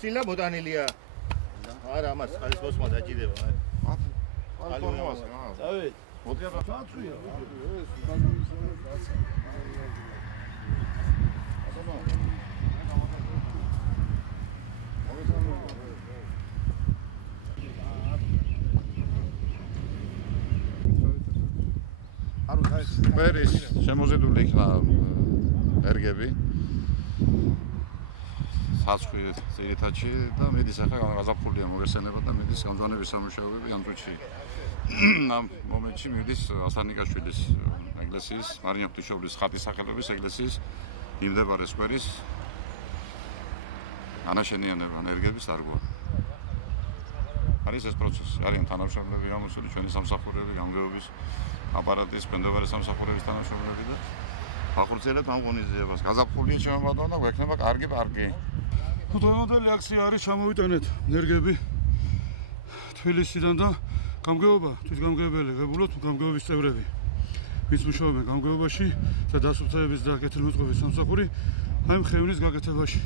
Sila botanilia. Ara mas alles muss man da jede. David. Peris შემოზიდული იქნა ერგები საცხი ძირითადში და მედის ახლა გაზაფხულია მოგესენება და მედის გამძვანების სამუშაოები ამ წუთში ამ მომენტში მიდის ასანიკაშვილის ეკლესიის მარიამ ღვთისმშობლის ხატის სახელობის ეკლესიის მიმდებარე სკვერის ანაშენიანება ერგების დარგვა არის ეს პროცესი არიან თანამშრომლები გამოსული ჩვენი სამსახურები გამგეობის აპარატის პენდოვარის სამსახურების თანამშრომლები და ახორციელებთ ამ ღონისძიებას გაზაფხულია შემოვადო და გვექნება კარგი პარკი თვითმფრინავი აქცია არის ჩამოვიტანეთ ენერგები თბილისიდან და გამგეობა თვითგამგეობელი ღებულობთ გამგეობის წევრები ვინც მუშაობენ გამგეობაში და დასუფთავების და კეთილმოწყობის სამსახური აი მხევნის გაკეთებაში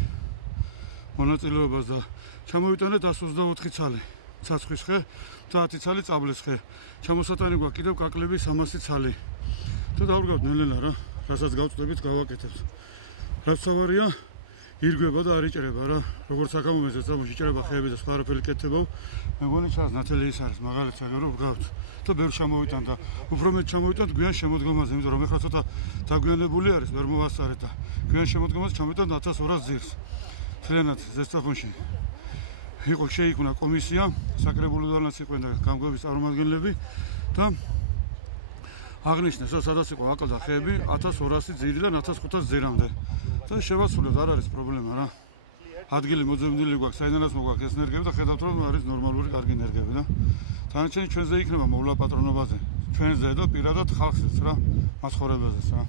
მონაწილეობას და ჩამოვიტანეთ 124 ცალი ცაცხვის ხე 10 ცალი წაბლის ხე ჩამოსატანი გვაქვს კიდევ კაკლების 300 ცალი თუ დავდგავთ ნელ-ნელა რა რასაც გავწდებით გავაკეთებთ რაც სავარია ირგვება და არ იჭრება რა როგორც საკამომეზე წამოში იჭრება ხეები და სხვა არაფერი კეთდება მეგონი ჩას ნათელი ის არის მაგალითად რომ ვგავთ და ბევრ ჩამოვიტან და უფრო მეტ ჩამოვიტანთ გვიან შემოდგომაზე იმიტომ რომ ეხლა ცოტა დაგვიანებული არის ვერ მოვასწარეთ და გვიან შემოდგომაზე ჩამოვიტანთ 1200 ძირს თლიანად ზესტაფონში იყო შეიქმნა კომისია საკრებულოდანაც იყვნენ და გამგეობის წარმომადგენლები და აღნიშნეს რომ სადაც იყო აკლდა ხეები 1200 ძირიდან 1500 ძირამდე და შევასრულებთ არ არის პრობლემა რა ადგილი მოძებნილი გვაქვს საიდანაც მოგვაქვს ეს ენერგები და ხედავთ რომ არის ნორმალური კარგი ენერგები და თანაჩენი ჩვენზე იქნება მოვლა პატრონობაზე ჩვენზე და პირადად ხალხსაც რა მაცხოვრებელზეც რა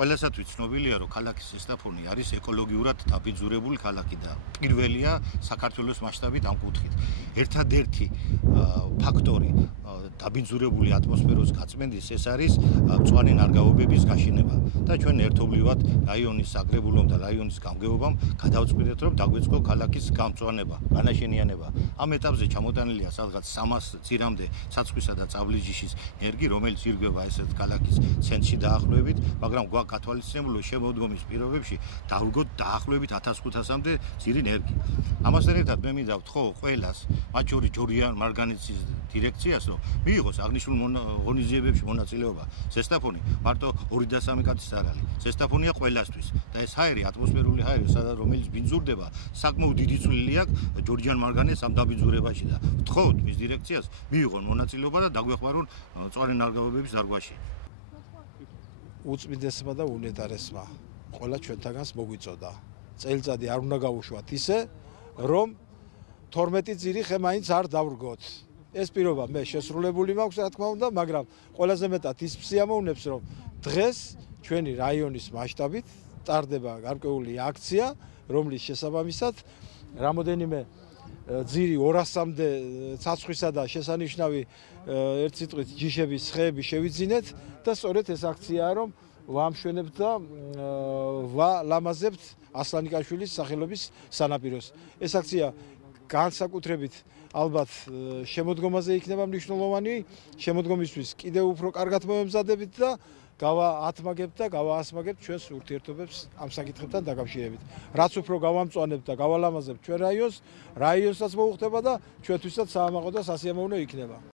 ყველასათვის ცნობილია რომ ქალაქი ზესტაფონი არის ეკოლოგიურად დაბინძურებული ქალაქი და პირველია საქართველოს მასშტაბით ამ კუთხით ერთადერთი ფაქტორი დაბინძურებული ატმოსფეროს გაწმენდის ეს არის მწვანე ნარგავობების გაშენება და ჩვენ ერთობლივად რაიონის საკრებულომ და რაიონის გამგეობამ გადავწყვიტეთ რომ დაგვეწყო ქალაქის გამწვანება, განაშენიანება. ამ ეტაპზე ჩამოტანილია სადღაც 300 ძირამდე საცხვისა და წაბლის ჯიშის ენერგი, რომელიც ირგვება ესეთ ქალაქის ცენტრში დაახლოებით, მაგრამ გვაქვს გათვალისწინებული შემოდგომის პირობებში დავდგოთ დაახლოებით 1500-მდე ძირი ენერგი. ამასთან ერთად მე მინდა ვთხოვ ყველას, მათ შორის ჯორიან მარგანიცის დირექციას, რომ მიიღოს აღნიშნულ ღონისძიებებში მონაწილეობა. ზესტაფონი მარტო 2 და 3 კაცის არ არის. ზესტაფონია ყველასთვის და ეს ჰაერი, ატმოსფერული ჰაერი, რომელიც ბინძურდება, საკმაოდ დიდი წვლილი აქვს ჯორიან მარგანიცის ამ დაბინძურებაში და ვთხოვთ მის დირექციას მიიღონ მონაწილეობა და დაგვეხმარონ მწვანე ნარგავობების დარგვაში. უწმიდესმა და უნეტარესმა ყველა ჩვენთაგანს მოგვიწოდა. წელიწადი არ უნდა გავუშვათ ისე, რომ 12 ძირი ხე მაინც არ დავრგოთ. ეს პირობა მე შესრულებული მაქვს, რა თქმა უნდა, მაგრამ ყველაზე მეტად ის სიამოვნებს, რომ დღეს ჩვენი რაიონის მასშტაბით ტარდება გარკვეული აქცია, რომლის შესაბამისად რამოდენიმე ძირი 200-მდე ცაცხვისა და შესანიშნავი ერთ სიტყვით ჯიშების ხეები შევიძინეთ და სწორედ ეს აქციაა, რომ ვამშვენებთ და ვალამაზებთ ასლანიკაშვილის სახელობის სანაპიროს. ეს აქცია განსაკუთრებით ალბათ შემოდგომაზე იქნება მნიშვნელოვანი, შემოდგომისთვის კიდევ უფრო კარგად მოვემზადებით და გავაათმაგებთ და გავაასმაგებთ ჩვენს ურთიერთობებს ამ საკითხებთან დაკავშირებით. რაც უფრო გავამწვანებთ და გავალამაზებთ ჩვენ რაიონს, რაიონსაც მოუხდება და ჩვენთვისაც საამაყო და სასიამოვნო იქნება.